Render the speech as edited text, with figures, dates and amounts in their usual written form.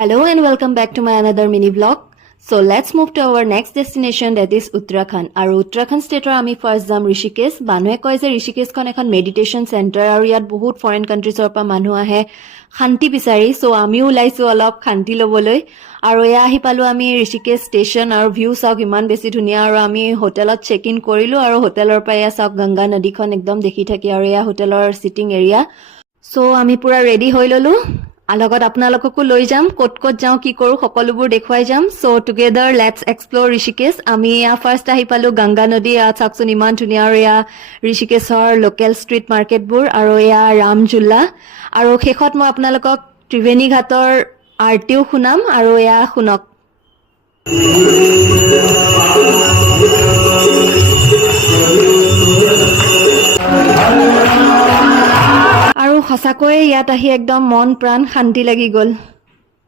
Hello and welcome back to my another mini vlog. So let's move to our next destination, that is Uttarakhand. Aru Uttarakhand state ami first jam Rishikesh. Banue koi je Rishikesh kon ekhan meditation center aru yat bahut foreign countries or pa manu ahe khanti bisari. So ami ulaisu olop khanti loboloi. Aru ya ahi palu ami Rishikesh station aru view sauk iman besi dhuniya aru ami hotelot check in korilu aru hotelor pa ya sauk Ganga nadi khon ekdom dekhi thaki aru ya hotelor sitting area. So ami pura ready hoi lolu. আলগত আপোনালোককো লৈ যাম coat coat যাও কি কৰো সকলোবোৰ দেখুৱাই যাম so together let's explore Rishikesh আমি ফাৰ্স্ট আহি পালো গংগা নদী চাকচোন ইমান ধুনীয়া আৰু ঋষিকেশৰ লোকেল ষ্ট্ৰীট মাৰ্কেটবোৰ আৰু ৰামঝুলা আৰু শেষত মই আপোনালোকক ত্ৰিবেণী ঘাটৰ আৰটিও শুনাম আৰু শুনক আৰু সঁচাকৈ ইয়াত আহি একদম মন প্ৰাণ শান্তি লাগি গ'ল